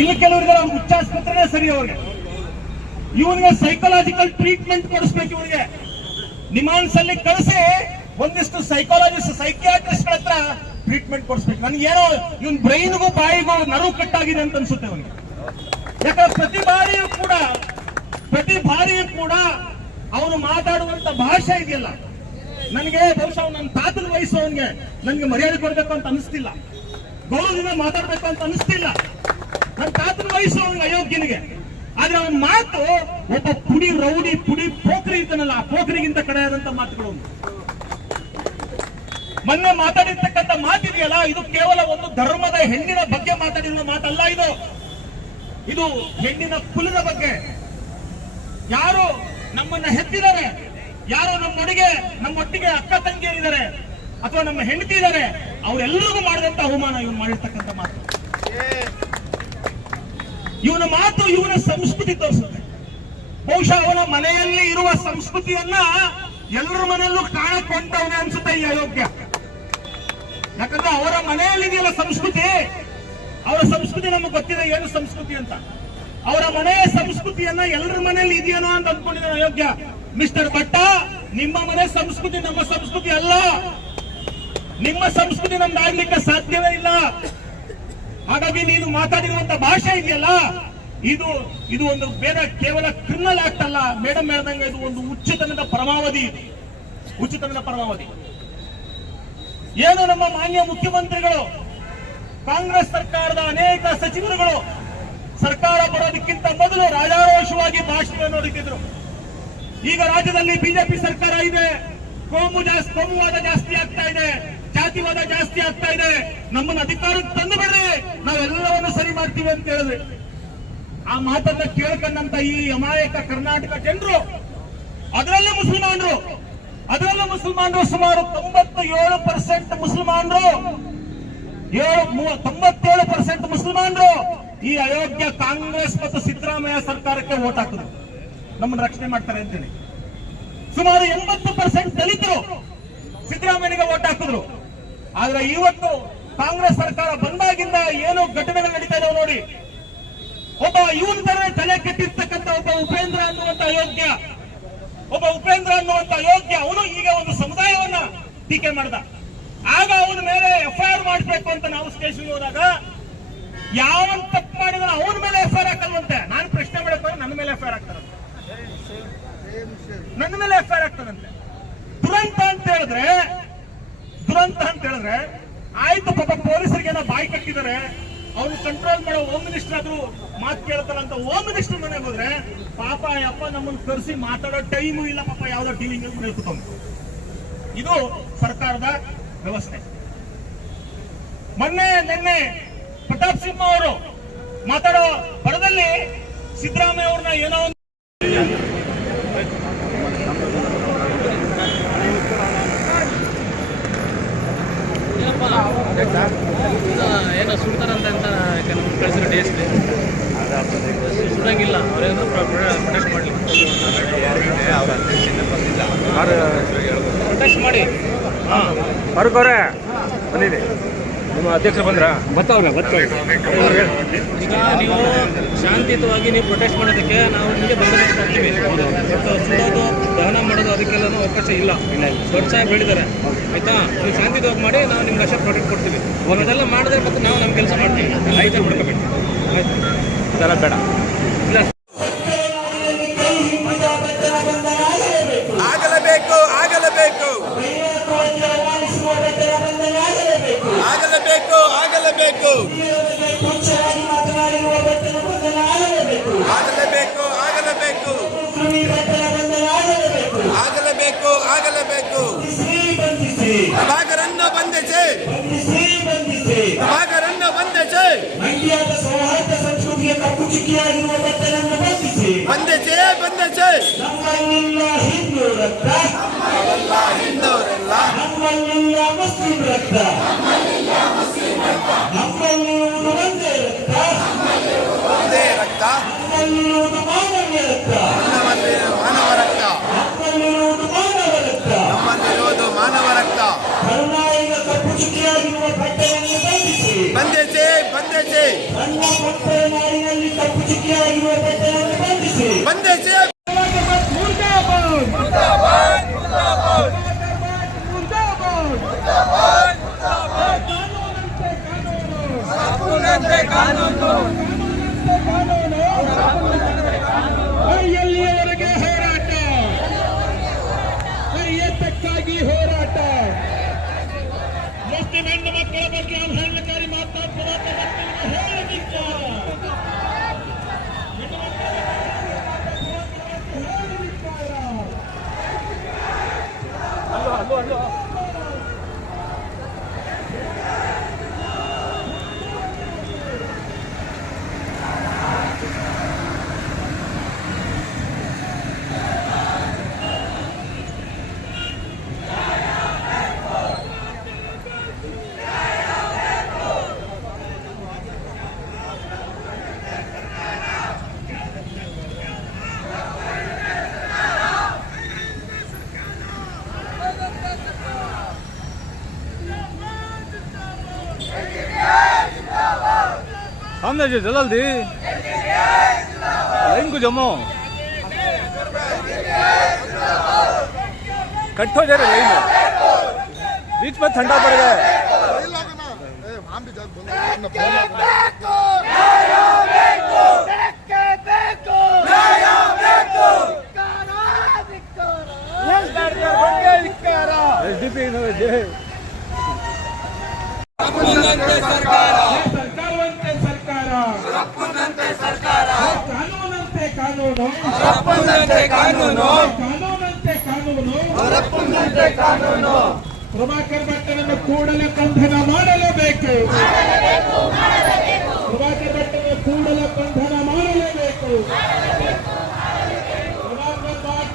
ಇನ್ನು ಕೆಲವರಿಗೆ ಅವ್ರಿಗೆ ಹುಚ್ಚಾಸ್ಪತ್ರೆನೇ ಸರಿ. ಅವ್ರಿಗೆ ಇವನಿಗೆ ಸೈಕಾಲಜಿಕಲ್ ಟ್ರೀಟ್ಮೆಂಟ್ ಕೊಡಿಸ್ಬೇಕು. ಇವನಿಗೆ ನಿಮಾನ್ಸ್ ಅಲ್ಲಿ ಕಳಿಸಿ ಒಂದಿಷ್ಟು ಸೈಕಾಲಜಿಸ್ಟ್ ಸೈಕಿಯಾಟ್ರಿಸ್ಟ್ ಹತ್ರ ಟ್ರೀಟ್ಮೆಂಟ್ ಕೊಡಿಸ್ಬೇಕು. ನನಗೇನೋ ಇವನ್ ಬ್ರೈನ್ಗೂ ಬಾಯಿಗೂ ನರವು ಕಟ್ಟಾಗಿದೆ ಅಂತ ಅನ್ಸುತ್ತೆ ಅವನಿಗೆ. ಯಾಕಂದ್ರೆ ಪ್ರತಿ ಬಾರಿಯೂ ಕೂಡ ಅವನು ಮಾತಾಡುವಂತ ಭಾಷೆ ಇದೆಯಲ್ಲ, ನನಗೆ ಬಹುಶಃ ನನ್ನ ತಾತನ ವಯಸ್ಸು ಅವನಿಗೆ ನನ್ಗೆ ಮರ್ಯಾದೆ ಕೊಡ್ಬೇಕು ಅಂತ ಅನಿಸ್ತಿಲ್ಲ, ಗೌರವದಿಂದ ಮಾತಾಡ್ಬೇಕು ಅಂತ ಅನಿಸ್ತಿಲ್ಲ. ನನ್ನ ತಾತನ ವಯಸ್ಸು ಅವನಿಗೆ ಅಯೋಗ್ಯನಿಗೆ. ಆದ್ರೆ ಅವನ ಮಾತು ಒಬ್ಬ ಪುಡಿ ರೌಡಿ ಪುಡಿ ಪೋಖರಿ ಇದ್ದಾನಲ್ಲ, ಆ ಪೋಖರಿಗಿಂತ ಕಡೆಯಾದಂತ ಮಾತುಗಳು. ಮೊನ್ನೆ ಮಾತಾಡಿರ್ತಕ್ಕಂಥ ಮಾತಿದೆಯಲ್ಲ, ಇದು ಕೇವಲ ಒಂದು ಧರ್ಮದ ಹೆಣ್ಣಿನ ಬಗ್ಗೆ ಮಾತಾಡಿರೋ ಮಾತಲ್ಲ. ಇದು ಹೆಣ್ಣಿನ ಕುಲದ ಬಗ್ಗೆ. ಯಾರು ನಮ್ಮನ್ನ ಹೆತ್ತಿದ್ದಾರೆ, ಯಾರು ನಮ್ಮೊಟ್ಟಿಗೆ ಅಕ್ಕ ತಂಗಿಯರಿದ್ದಾರೆ ಅಥವಾ ನಮ್ಮ ಹೆಂಡತಿ ಇದ್ದಾರೆ, ಅವರೆಲ್ಲರಿಗೂ ಮಾಡಿದಂತ ಅವಮಾನ ಇವನು ಮಾಡಿರ್ತಕ್ಕಂಥ ಮಾತು. ಇವನ ಮಾತು ಇವನ ಸಂಸ್ಕೃತಿ ತೋರಿಸುತ್ತೆ. ಬಹುಶಃ ಅವನ ಮನೆಯಲ್ಲಿ ಇರುವ ಸಂಸ್ಕೃತಿಯನ್ನ ಎಲ್ಲರ ಮನೆಯಲ್ಲೂ ಕಾಣಕೊಂಡವನೇ ಅನ್ಸುತ್ತೆ ಈ ಅಯೋಗ್ಯ. ಯಾಕಂದ್ರೆ ಅವರ ಮನೆಯಲ್ಲಿದೆಯಲ್ಲ ಸಂಸ್ಕೃತಿ, ಅವರ ಸಂಸ್ಕೃತಿ ನಮಗೆ ಗೊತ್ತಿದೆ ಏನು ಸಂಸ್ಕೃತಿ ಅಂತ. ಅವರ ಮನೆಯ ಸಂಸ್ಕೃತಿಯನ್ನ ಎಲ್ಲರ ಮನೆಯಲ್ಲಿ ಇದೆಯೇನೋ ಅಂತ ಅಂದ್ಕೊಂಡಿದ್ದಾನೆ ಅಯೋಗ್ಯ. ಮಿಸ್ಟರ್ ಭಟ್ಟ, ನಿಮ್ಮ ಮನೆ ಸಂಸ್ಕೃತಿ ನಮ್ಮ ಸಂಸ್ಕೃತಿ ಅಲ್ಲ. ನಿಮ್ಮ ಸಂಸ್ಕೃತಿ ನಮ್ಗೆ ಆಗ್ಲಿಕ್ಕೆ ಸಾಧ್ಯವೇ ಇಲ್ಲ. ಹಾಗಾಗಿ ನೀನು ಮಾತಾಡಿರುವಂತ ಭಾಷೆ ಇದೆಯಲ್ಲ, ಇದು ಒಂದು ಬೇರೆ ಕೇವಲ ಕ್ರಿಮಿನಲ್ ಆಕ್ಟ್ ಅಲ್ಲ. ಮೇಡಮ್ ಹೇಳ್ದಂಗೆ ಇದು ಒಂದು ಉಚಿತನದ ಪರಮಾವಧಿ. ಏನು ನಮ್ಮ ಮಾನ್ಯ ಮುಖ್ಯಮಂತ್ರಿಗಳು, ಕಾಂಗ್ರೆಸ್ ಸರ್ಕಾರದ ಅನೇಕ ಸಚಿವರುಗಳು ಸರ್ಕಾರ ಬರೋದಕ್ಕಿಂತ ಮೊದಲು ರಾಜಾರೋಷವಾಗಿ ಭಾಷಣ ನೋಡುತ್ತಿದ್ರು. ಈಗ ರಾಜ್ಯದಲ್ಲಿ ಬಿಜೆಪಿ ಸರ್ಕಾರ ಇದೆ, ಕೋಮುವಾದ ಜಾಸ್ತಿ ಆಗ್ತಾ ಇದೆ, ಜಾತಿವಾದ ಜಾಸ್ತಿ ಆಗ್ತಾ ಇದೆ, ನಮ್ಮನ್ನು ಅಧಿಕಾರಕ್ಕೆ ತಂದು ಬಿಡ್ರಿ, ನಾವೆಲ್ಲವನ್ನು ಸರಿ ಮಾಡ್ತೀವಿ ಅಂತ ಹೇಳಿದ್ರೆ, ಆ ಮಾತನ್ನ ಕೇಳ್ಕೊಂಡಂತ ಈ ಅಮಾಯಕ ಕರ್ನಾಟಕ ಜನರು, ಅದರಲ್ಲೂ ಮುಸಲ್ಮಾನರು ಸುಮಾರು 97% ಮುಸಲ್ಮಾನರು 97% ಮುಸಲ್ಮಾನರು ಈ ಅಯೋಗ್ಯ ಕಾಂಗ್ರೆಸ್ ಮತ್ತು ಸಿದ್ದರಾಮಯ್ಯ ಸರ್ಕಾರಕ್ಕೆ ವೋಟ್ ಹಾಕಿದ್ರು, ನಮ್ಮನ್ನು ರಕ್ಷಣೆ ಮಾಡ್ತಾರೆ ಅಂತೇಳಿ. ಸುಮಾರು 80% ದಲಿತರು ಸಿದ್ದರಾಮಯ್ಯನಿಗೆ ವೋಟ್ ಹಾಕಿದ್ರು. ಆದ್ರೆ ಇವತ್ತು ಕಾಂಗ್ರೆಸ್ ಸರ್ಕಾರ ಬಂದಾಗಿಂದ ಏನು ಘಟನೆಗಳು ನಡೀತಾ ಇದಾವೆ ನೋಡಿ. ಒಬ್ಬ ಇವನ ತರ ತಲೆ ಕೆಟ್ಟಿರ್ತಕ್ಕಂಥ ಒಬ್ಬ ಉಪೇಂದ್ರ ಅನ್ನುವಂತ ಅಯೋಗ್ಯ ಅವನು ಈಗ ಒಂದು ಸಮುದಾಯವನ್ನ ಟೀಕೆ ಮಾಡ್ದ. ಆಗ ಅವನ ಮೇಲೆ FIR ಮಾಡಬೇಕು ಅಂತ ನಾವು ಸ್ಟೇಷನ್ ಹೋದಾಗ, ಯಾವನ್ ತಪ್ಪು ಮಾಡಿದ್ರೆ ಅವನ ಮೇಲೆ FIR ಹಾಕಲ್ವಂತೆ. ನಾನು ಪ್ರಶ್ನೆ ಮಾಡಕ್ಕೆ ನನ್ನ ಮೇಲೆ FIR ಆಗ್ತಾರಂತೆ. ದುರಂತ ಅಂತ ಹೇಳಿದ್ರೆ ಆಯ್ತು, ಪಾಪ ಪೊಲೀಸರಿಗೆ ಬಾಯಿ ಕಟ್ಟಿದ್ದಾರೆ, ಅವ್ರು ಕಂಟ್ರೋಲ್ ಮಾಡೋ ಹೋಮ್ ಮಿನಿಸ್ಟರ್ ಆದ್ರೂ ಮಾತು ಕೇಳ್ತಾರಂತ ಹೋಮ್ ಮಿನಿಸ್ಟರ್ ಮನೆಗೆ ಹೋದ್ರೆ ಪಾಪ ಯಪ್ಪ ನಮ್ಮನ್ನು ಕರೆಸಿ ಮಾತಾಡೋ ಟೈಮು ಇಲ್ಲ, ಪಾಪ ಯಾವ್ದೋ ಡೀಲಿಂಗ್ ಕೂತ್ಕೊಂಡು. ಇದು ಸರ್ಕಾರದ ವ್ಯವಸ್ಥೆ. ನಿನ್ನೆ ಪ್ರತಾಪ್ ಸಿಂಹ ಅವರು ಮಾತಾಡೋ ಪರದಲ್ಲಿ ಸಿದ್ದರಾಮಯ್ಯ ಅವ್ರನ್ನ ಏನೋ ಒಂದು ಏನೋ ಸುಡ್ತಾರಂತ ನಮ್ಗೆ ಕಳಿಸಿರೋ DSP ಸುಡಂಗಿಲ್ಲ, ಅವರೇನೋ ಪ್ರೊಟೆಸ್ಟ್ ಮಾಡಲಿ, ಪ್ರೊಟೆಸ್ಟ್ ಮಾಡಿ. ಬರ್ಕೋರೆ ಬಂದಿದೆ, ನಿಮ್ಮ ಅಧ್ಯಕ್ಷರು ಬಂದ್ರ ಈಗ ನೀವು ಶಾಂತಿಯುತವಾಗಿ ನೀವು ಪ್ರೊಟೆಸ್ಟ್ ಮಾಡೋದಕ್ಕೆ ನಾವು ನಿಮಗೆ ಬಂದೋಬಸ್ತ್ ಮಾಡ್ತೀವಿ. ಸುಡೋದು ದಹನ ಮಾಡೋದು ಅದಕ್ಕೆಲ್ಲ ಅವಕಾಶ ಇಲ್ಲ. ದೊಡ್ಡ ಸಾಹೇಬ್ ಹೇಳಿದ್ದಾರೆ, ಆಯ್ತಾ? ನೀವು ಶಾಂತಿಯುತವಾಗಿ ಮಾಡಿ, ನಾವು ನಿಮ್ಗೆ ಅಷ್ಟೇ ಪ್ರೊಟೆಕ್ಟ್ ಕೊಡ್ತೀವಿ. ಅದೆಲ್ಲ ಮಾಡಿದ್ರೆ ಮತ್ತೆ ನಾವು ನಮ್ಮ ಕೆಲಸ ಮಾಡ್ತೀವಿ, ಆಯ್ತು ಬಿಡ್ಕೋಬೇಕು. ಆಯ್ತು, ಇದೆಲ್ಲ ಬೇಡ. ಇಲ್ಲ, ಆಗಲೇಬೇಕು ಆಗಲೇಬೇಕು ಆಗಲೇಬೇಕು ಆಗಲೇಬೇಕು ಆಗಲೇಬೇಕು ಆಗಲೇಬೇಕು ಆಗಲೇಬೇಕು ಆಗಲೇಬೇಕು ಪ್ರಭಾಕರನ್ನು ಬಂಧಿಸಿ ಪ್ರಭಾಕರನ್ನು ಬಂಧಿಸಿ ಮಂಡ್ಯದ ಸೌಹಾರ್ದ ಸಂಸ್ಕೃತಿಯ ಕಪ್ಪು ಚಿಕ್ಕಿಯಾಗಿರುವ ಬಟ್ಟೆಯನ್ನು ಬಂಧಿಸಿ ಬಂಧಿಸಿ ಬಂಧಿಸಿ ನಮ್ಮಲ್ಲಿಲ್ಲ ಹಿಂದೂ ರಕ್ತ, ಹಿಂದವರೆಲ್ಲ ನಮ್ಮಲ್ಲಿಲ್ಲ ಮುಸ್ಲಿಂ ರಕ್ತ, ನಮ್ಮಲ್ಲಿರುವುದು ಒಂದೇ ರಕ್ತ, ಒಂದೇ ರಕ್ತ, ನಮ್ಮಲ್ಲಿರುವುದು ಮಾನವೀಯ ರಕ್ತ, ಮಾನವ ರಕ್ತ, ನಮ್ಮಲ್ಲಿರುವುದು ಮಾನವ ರಕ್ತ, ನಮ್ಮಲ್ಲಿರುವುದು ಮಾನವ ರಕ್ತ. ಕರುಣಾಯಿನ ಕಪ್ಪು ಚಿಕ್ಕಿಯಾಗಿರುವ ಬಟ್ಟೆಯನ್ನು ಬಂಧಿಸಿ ಬಂಧಿಸಿ ಬಂಧಿಸಿ ನನ್ನ ಬಟ್ಟೆಯನ್ನು ಮಕ್ಕಳ ಬಗ್ಗೆ ಅವಹೇಳನಕಾರಿ ಮಾತನಾಡುವ ಹೇಳಲಿಕ್ಕೆ सामने जो जल्दी लाइन को जमो कट हो जा रहा लाइन बीच में ठंडा पड़ गया है SDP जय ಸರ್ಕಾರವಂತೆ ಸರ್ಕಾರ ಕಾನೂನಂತೆ ಕಾನೂನು ಕಾನೂನಂತೆ ಕಾನೂನು ಪ್ರಭಾಕರ್ ಭಟ್ಟನನ್ನು ಕೂಡಲೇ ಬಂಧನ ಮಾಡಲೇಬೇಕು. ಪ್ರಭಾಕರ್ ಭಟ್ಟನನ್ನು ಕೂಡಲೇ ಬಂಧನ ಮಾಡಲೇಬೇಕು. ಪ್ರಭಾಕರ್ ಭಟ್